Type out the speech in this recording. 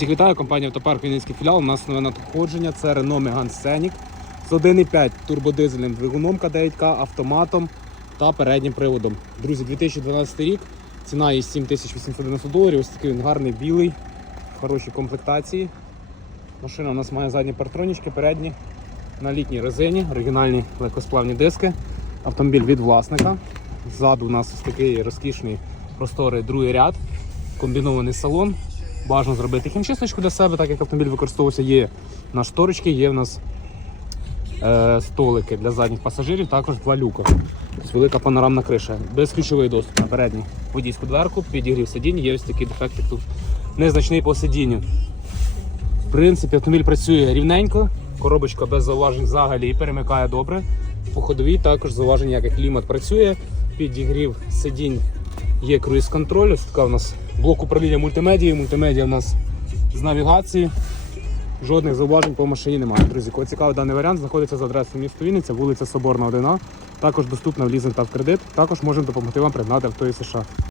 Всіх вітаю, компанія Автопарк Вінницький філіал. У нас нове надходження. Це Renault Megane Scenic з 1,5 турбодизельним двигуном К9К, автоматом та переднім приводом. Друзі, 2012 рік. Ціна її 7890 доларів. Ось такий він гарний, білий, в хорошій комплектації. Машина у нас має задні партронічки, передні на літній резині, оригінальні легкосплавні диски. Автомобіль від власника. Ззаду у нас ось такий розкішний просторий другий ряд, комбінований салон. Бажано зробити хімчисточку для себе, так як автомобіль використовувався. Є на шторочки, є в нас е, столики для задніх пасажирів, також два люка. Велика панорамна криша. Безключовий доступ на передній водійську дверку, підігрів сидінь, є ось такий дефектик тут незначний по сидінню. В принципі, автомобіль працює рівненько, коробочка без зауважень взагалі перемикає добре. По ходовій також зауважень ніяких клімат працює, підігрів сидінь є круїз-контроль. Ось така у нас блок управління мультимедією. Мультимедіа у нас з навігації. Жодних зауважень по машині немає. Друзі, кого цікавий даний варіант, знаходиться за адресою міста Вінниця, вулиця Соборна 1А. Також доступна в лізинг та в кредит. Також можемо допомогти вам пригнати авто із США.